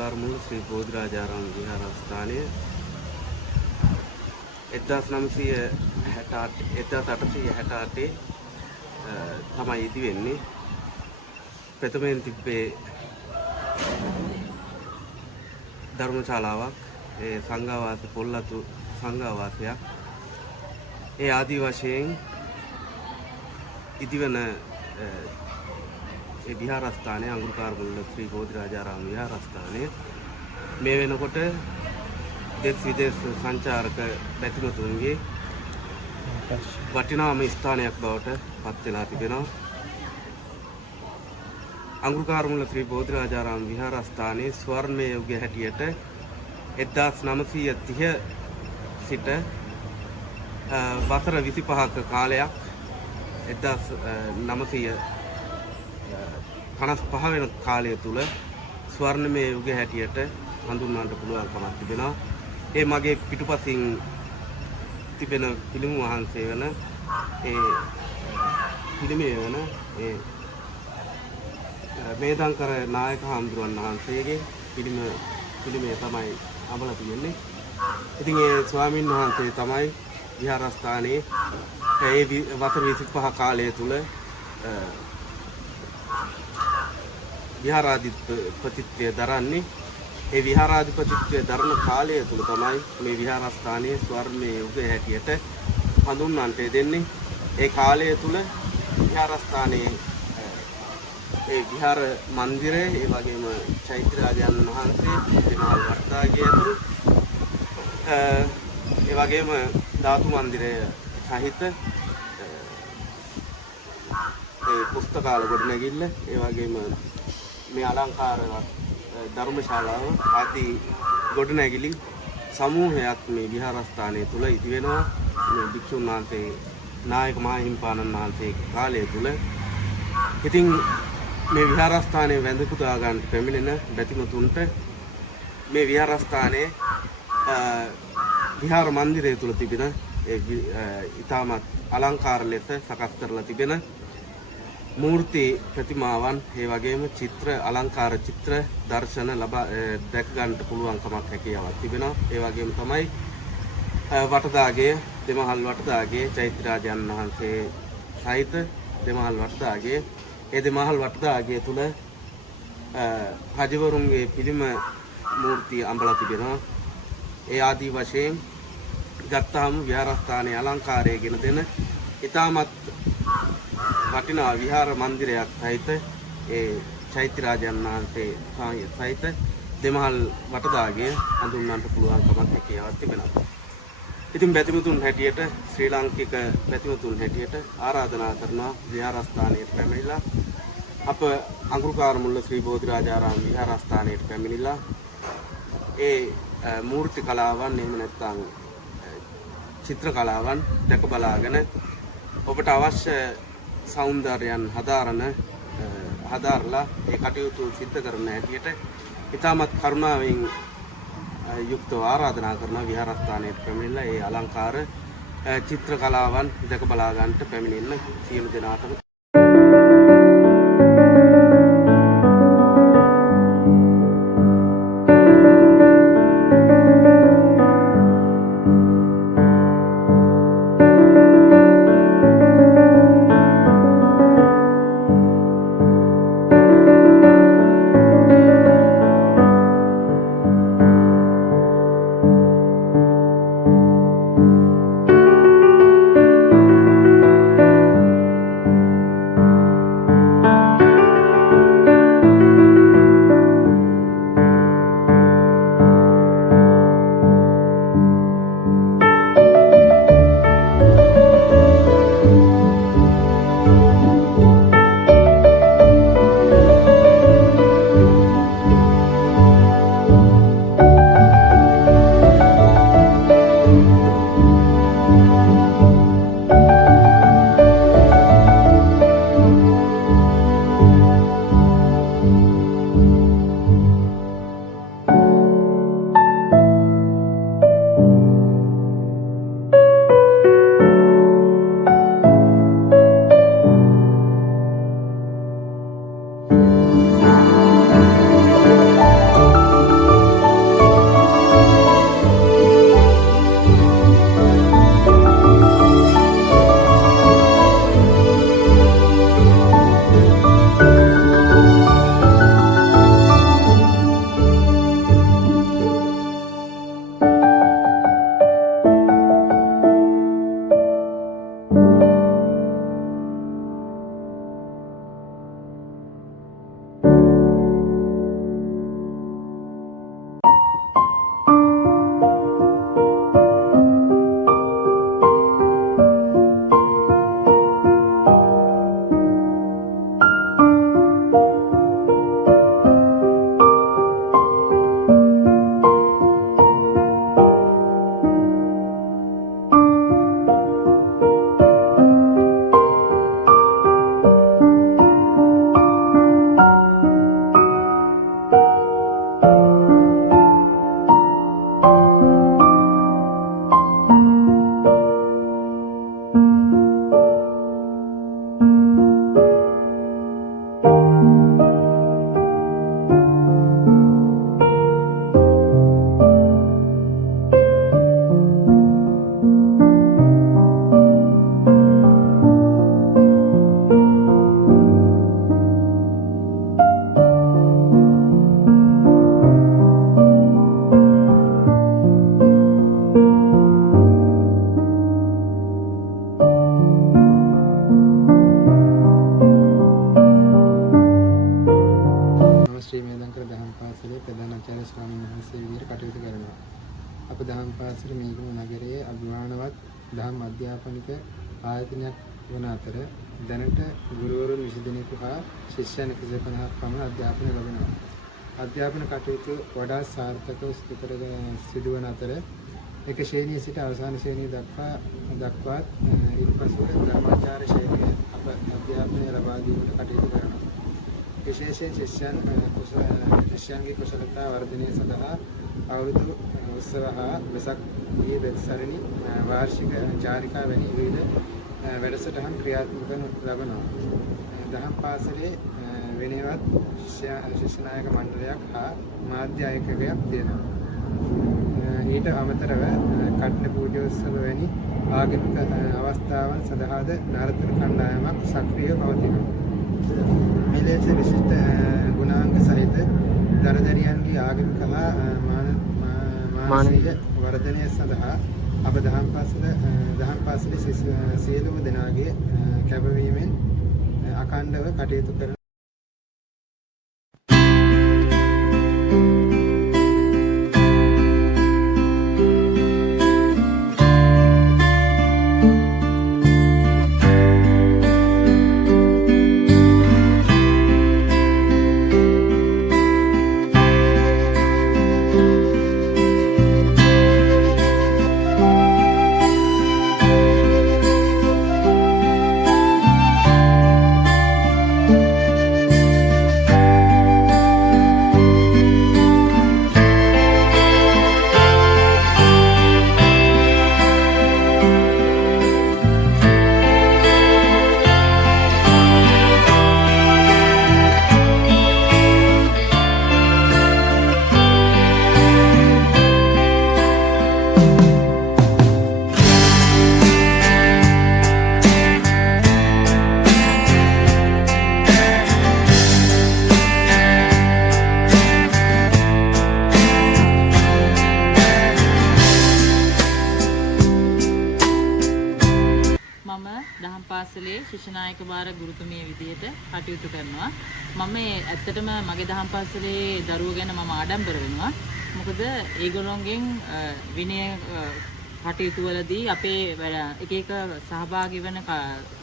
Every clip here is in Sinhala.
අඟුරුකාරමුල්ල ශ්‍රී බෝධිරාජාරාම විහාරස්ථානය 1868 තමයි ඉදි වෙන්නේ. ප්‍රථමයෙන් තිබ්බේ ධර්මශාලාවක්, ඒ සංඝාවාස පොල්ලතු සංඝාවාසයක්. ඒ ආදි වශයෙන් ඉදිවන ඒ විහාරස්ථානය අඟුරුකාරමුල්ල ශ්‍රී බෝධිරාජාරාම විහාරස්ථානය මේ වෙනකොට දෙස් විදේශ සංචාරක බැතිමතුන්ගේ වටිනාම ස්ථානයක් බවට පත් වෙලා තිබෙනවා. අඟුරුකාරමුල්ල ශ්‍රී බෝධිරාජාරාම විහාරස්ථානයේ ස්වර්ණමය යුගය හැටියට 1930 සිට වසර 25ක කාලයක් 1955 වෙන කාලය තුල ස්වර්ණමය යුගය හැටියට හඳුන්වන්නට පුළුවන්කමක් තිබෙනවා. ඒ මගේ පිටුපසින් තිබෙන පිළිම වහන්සේ වෙන ඒ පිළිමය වෙන ඒ මේධංකර නායක හාමුදුරුවන් වහන්සේගේ පිළිමය තමයි අමලා තියෙන්නේ. ඉතින් ඒ ස්වාමින් වහන්සේ තමයි විහාරස්ථානයේ ඒ වසර 25 කාලය තුල විහාරාධිපතිත්වය දරන්නේ. ඒ විහාරාධිපතිත්වය දරන කාලය තුල තමයි මේ විහාරස්ථානයේ ස්වර්ණමය යුගය හැටියට හඳුන්වන්නට දෙන්නේ. ඒ කාලය තුල විහාරස්ථානයේ ඒ විහාර මන්දිරය, ඒ වගේම චෛත්‍යරාජයන් වහන්සේ දෙමහල් වටදාගේ ඇතුළු ඒ වගේම ධාතු මන්දිරය සහිත ඒ පුස්තකාල ගොඩනැගිල්ල, ඒ වගේම මේ අලංකාරවත් ධර්මශාලාව ආදී ගොඩනැගිලි සමූහයක් මේ විහාරස්ථානය තුල ඉදි වෙනවා. මේ භික්ෂුන් වහන්සේ නායක මාහිම්පාණන් වහන්සේ කාලය තුල. ඉතින් මේ විහාරස්ථානයේ වැඳ පුදා ගන්න පැමිණෙන බැතිමතුන්ට මේ විහාරස්ථානයේ විහාර මන්දිරය තුල තිබෙන ඉතාමත් අලංකාර ලෙස සකස් කරලා තිබෙන මූර්ති ප්‍රතිමාවන්, ඒ වගේම චිත්‍ර අලංකාර චිත්‍ර දර්ශන දැක ගන්නට පුළුවන්කමක් හැකියාවක් තිබෙනවා. ඒ වගේම තමයි වටදාගේ දෙමහල් වටදාගේ චෛත්‍යරාජයන් වහන්සේ සහිත දෙමහල් වටදාගේ ඒ දෙමහල් වටදාගේ තුල රජවරුන්ගේ පිළිම මූර්ති අඹලා තිබෙනවා. ඒ ආදී වශයෙන් ගත්තාම විහාරස්ථානයේ අලංකාරය ගෙන දෙන ඉතාමත් වටිනා විහාර මන්දිරයක් සහිත ඒ චෛත්‍යරාජයන් වහන්සේ සහිත දෙමහල් වටදාගේ හඳුන්වන්නට පුළුවන්කමක් හැකියාවක් තිබෙනවා. ඉතින් බැතිමතුන් හැටියට ශ්‍රී ලාංකික බැතිමතුන් හැටියට ආරාධනා කරනවා විහාරස්ථානයේ පැමිණිලා අප අඟුරුකාරමුල්ල ශ්‍රී බෝධිරාජාරාම විහාරස්ථානයට පැමිණිලා ඒ මූර්ති කලාවන්, එහෙම නැත්නම් චිත්‍ර කලාවන් දැක බලාගෙන ඔබට අවශ්‍ය සෞන්දර්යයන් හදාරලා ඒ කටයුතු සිද්ධ කරන හැටියට ඉතාමත් කරුණාවෙන් යුක්තව ආරාධනා කරන විහාරස්ථානයේ පැමිණිලා ඒ අලංකාර චිත්‍ර කලාවන් දැක බලා ගන්නට පැමිණෙන්න සියලු දෙනාටම දීමට කටයුතු කරනවා. අප දහම් පාසල මීගම නගරයේ අභිමානවත් දහම් අධ්‍යාපනික ආයතනයක් වන අතර දැනට ගුරුවරුන් 20 දෙනෙකු හා ශිෂ්‍යයන් 150ක් පමණ අධ්‍යාපනය ලබනවා. අධ්‍යාපන කටයුතු වඩා සාර්ථකව සිදුවන අතර එක ශ්‍රේණියේ සිට අවසාන ශ්‍රේණිය දක්වාත් ඉන්පසුව ධර්මාචාර්ය ශ්‍රේණිය අප අධ්‍යාපනය ලබා දීමට කටයුතු කරනවා. විශේෂයෙන් ශිෂ්‍යයන්ගේ කුසලතා වර්ධනය සඳහා අවුරුදු උත්සව හා වෙසක් දී බෙදසරණි වාර්ෂික චාරිකා වැනි විවිධ වැඩසටහන් ක්‍රියාත්මක කරනු ලබනවා. දහම් පාසලේ වෙනවත් ශිෂ්‍ය නායක මණ්ඩලයක් හා මාධ්‍ය ආයතනයක් තියෙනවා. ඊට අමතරව කට්න පූජෝත්සව වැනි ආගමික අවස්ථාවන් සඳහාද නර්තන කණ්ඩායමක් සක්‍රියව පවතිනවා. මෙලෙස විශිෂ්ට ගුණාංග සහිත දරදරියන්ගේ ආගමික හා මානසික වර්ධනය සඳහා අප දහම් පාසලේ සියලුම දෙනාගේ කැපවීමෙන් අඛණ්ඩව කටයුතු කරන පාසලේ ශිෂ්‍ය නායක භාර ගුරුතුමිය විදියට කටයුතු කරනවා. මම ඇත්තටම මගේ දහම් පාසලේ දරුවෝ ගැන මම ආඩම්බර වෙනවා. මොකද ඒගොල්ලෝගෙන් විනය කටයුතු වලදී අපේ එක එක සහභාගී වෙන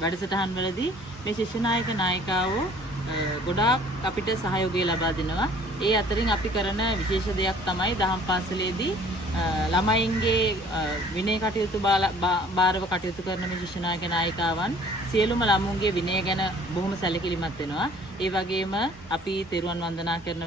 වැඩසටහන් වලදී මේ ශිෂ්‍ය නායක නායිකාවෝ ගොඩාක් අපිට සහයෝගය ලබා දෙනවා. ඒ අතරින් අපි කරන විශේෂ දෙයක් තමයි දහම් පාසලේදී ළමයින්ගේ විනය කටයුතු බාරව කටයුතු කරන මේ ශිෂ්‍ය නායක නායිකාවන් සියලුම ළමුන්ගේ විනය ගැන බොහොම සැලකිලිමත් වෙනවා. ඒ වගේම අපි තෙරුවන් වන්දනා කරන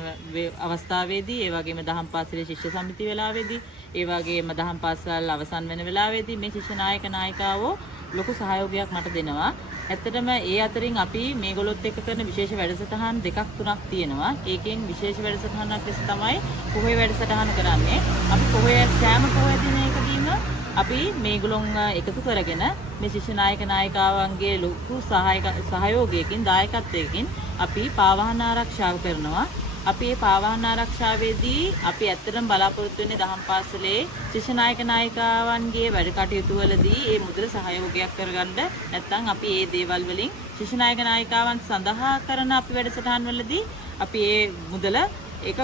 අවස්ථාවේදී, ඒ වගේම දහම් පාසලේ ශිෂ්‍ය සමිති වෙලාවේදී, ඒ වගේම දහම් පාසල් අවසන් වෙන වෙලාවේදී මේ ශිෂ්‍ය නායක නායිකාවෝ ලොකු සහයෝගයක් මට දෙනවා. ඇත්තටම ඒ අතරින් අපි මේගොල්ලොත් එක්ක කරන විශේෂ වැඩසටහන් දෙකක් තුනක් තියෙනවා. ඒකෙන් විශේෂ වැඩසටහනක් ලෙස තමයි පොහොය වැඩසටහන කරන්නේ. අපි පොහොය සෑම පොහොය දිනයකදීම අපි මේගොල්ලොන් එකතු කරගෙන මේ ශිෂ්‍ය නායක නායිකාවන්ගේ ලොකු සහයෝගයකින් දායකත්වයකින් අපි පාවාහන ආරක්ෂාව කරනවා. අපි මේ පාවාහන ආරක්ෂාවේදී අපි ඇත්තටම බලාපොරොත්තු වෙන්නේ දහම් පාසලේ ශිෂ්‍ය නායක නායිකාවන්ගේ වැඩ කටයුතු වලදී මේ මුදල් සහයෝගයක් කරගන්න. නැත්නම් අපි මේ දේවල් වලින් ශිෂ්‍ය නායක නායිකාවන් සඳහා කරන අපි වැඩසටහන් වලදී අපි මේ මුදල ඒක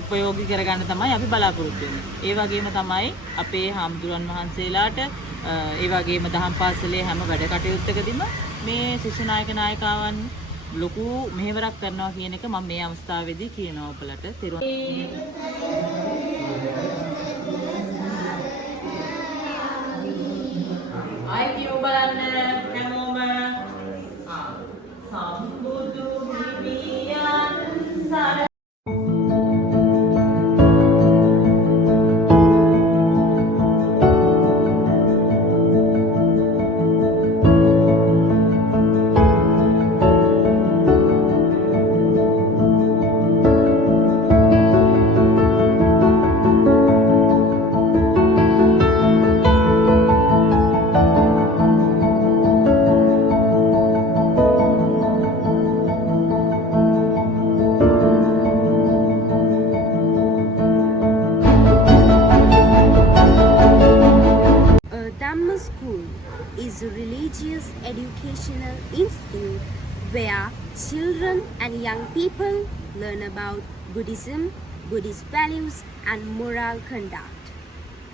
උපයෝගී කරගන්න තමයි අපි බලාපොරොත්තු වෙන්නේ. ඒ වගේම තමයි අපේ හාමුදුරන් වහන්සේලාට ඒ වගේම දහම් පාසලේ හැම වැඩ කටයුත්තකදීම මේ ශිෂ්‍ය නායක නායිකාවන් ලොකු මෙහෙවරක් කරනවා කියන එක මම මේ අවස්ථාවේදී කියනවා ඔබලට. ආයි කියෝ බලන්න හැමෝම සම්බුදු හිමියන් සරණ. is a religious educational institute where children and young people learn about Buddhism, Buddhist values and moral conduct.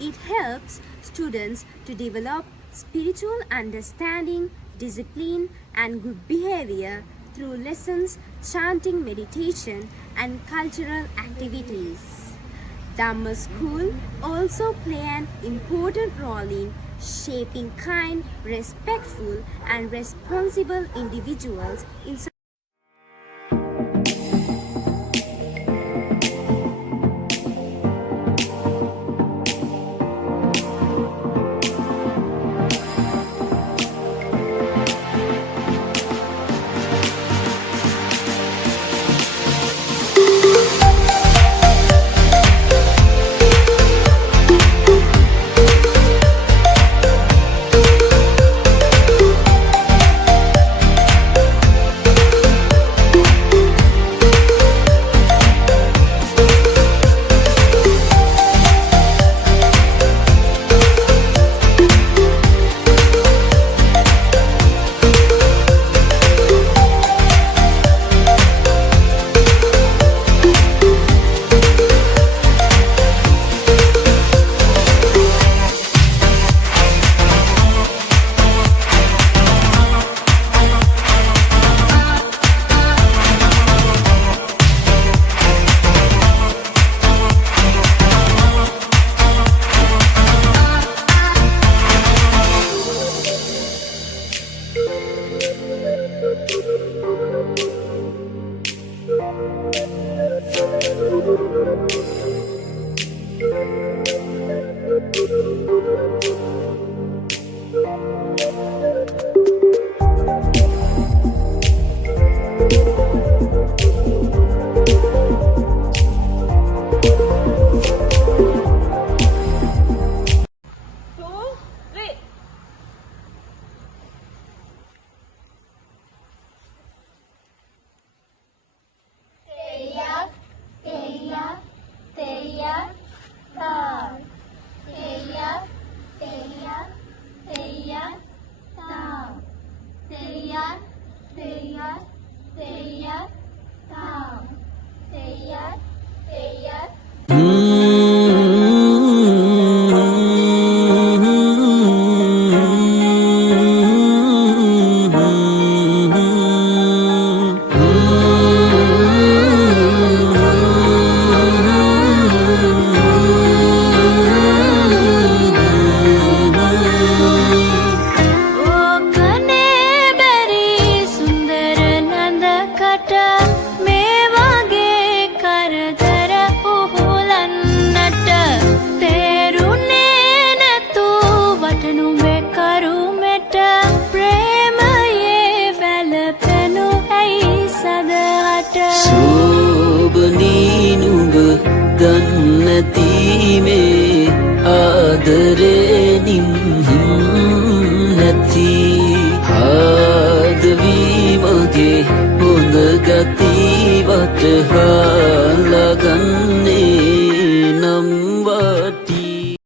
It helps students to develop spiritual understanding, discipline, and good behavior through lessons, chanting, meditation, and cultural activities. Dhamma School also play an important role in shaping kind, respectful, and responsible individuals in ගන්නති මේ ආදරේ